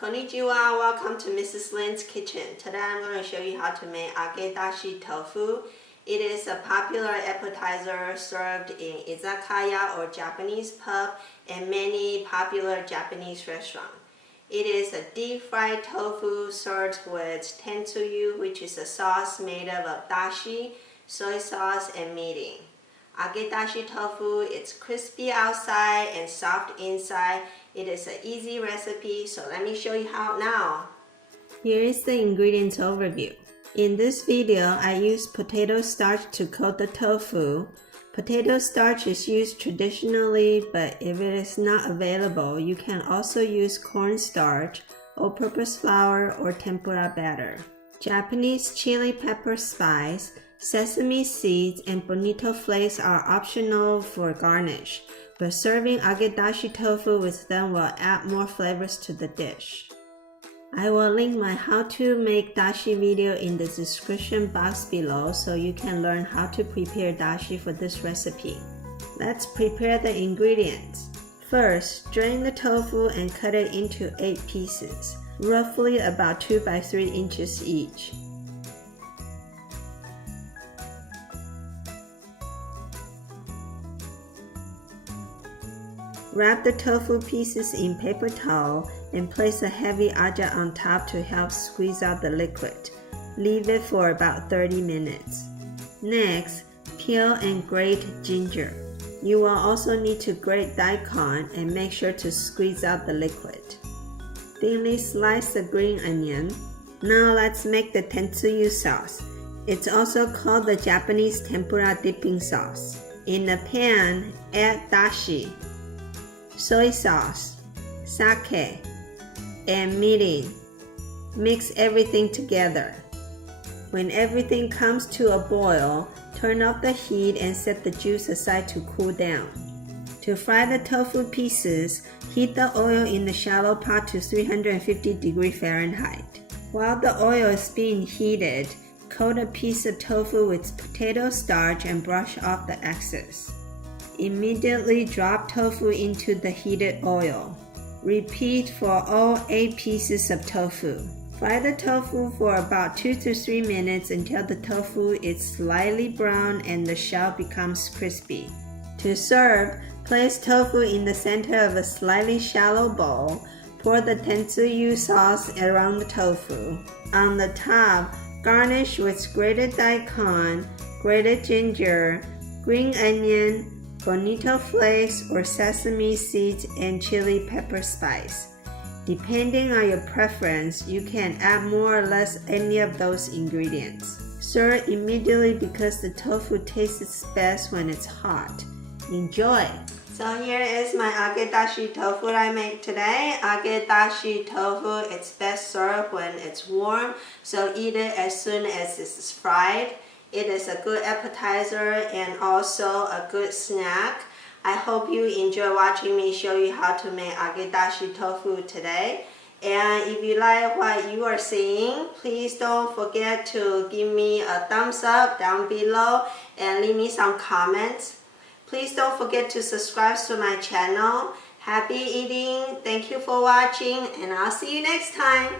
Konnichiwa, welcome to Mrs. Lin's kitchen. Today I'm going to show you how to make agedashi tofu. It is a popular appetizer served in izakaya or Japanese pub and many popular Japanese restaurants. It is a deep-fried tofu served with tentsuyu, which is a sauce made up of dashi, soy sauce, and mirin. Agedashi tofu, it's crispy outside and soft inside. It is an easy recipe, so let me show you how now. Here is the ingredients overview. In this video, I use potato starch to coat the tofu. Potato starch is used traditionally, but if it is not available, you can also use cornstarch, all-purpose flour, or tempura batter. Japanese chili pepper spice, sesame seeds, and bonito flakes are optional for garnish, but serving agedashi tofu with them will add more flavors to the dish. I will link my how to make dashi video in the description box below so you can learn how to prepare dashi for this recipe. Let's prepare the ingredients. First, drain the tofu and cut it into 8 pieces, roughly about 2 by 3 inches each. Wrap the tofu pieces in paper towel and place a heavy aja on top to help squeeze out the liquid. Leave it for about 30 minutes. Next, peel and grate ginger. You will also need to grate daikon and make sure to squeeze out the liquid. Thinly slice the green onion. Now let's make the tentsuyu sauce. It's also called the Japanese tempura dipping sauce. In a pan, add dashi, soy sauce, sake, and mirin. Mix everything together. When everything comes to a boil, turn off the heat and set the juice aside to cool down. To fry the tofu pieces, heat the oil in the shallow pot to 350 degrees Fahrenheit. While the oil is being heated, coat a piece of tofu with potato starch and brush off the excess. Immediately drop tofu into the heated oil. Repeat for all 8 pieces of tofu. Fry the tofu for about 2 to 3 minutes until the tofu is slightly brown and the shell becomes crispy. To serve, place tofu in the center of a slightly shallow bowl. Pour the tentsuyu sauce around the tofu. On the top, garnish with grated daikon, grated ginger, green onion, bonito flakes, or sesame seeds and chili pepper spice. Depending on your preference, you can add more or less any of those ingredients. Serve immediately because the tofu tastes best when it's hot. Enjoy! So here is my agedashi tofu I made today. Agedashi tofu, it's best served when it's warm, so eat it as soon as it's fried. It is a good appetizer and also a good snack. I hope you enjoy watching me show you how to make agedashi tofu today. And if you like what you are seeing, please don't forget to give me a thumbs up down below and leave me some comments. Please don't forget to subscribe to my channel. Happy eating, thank you for watching, and I'll see you next time.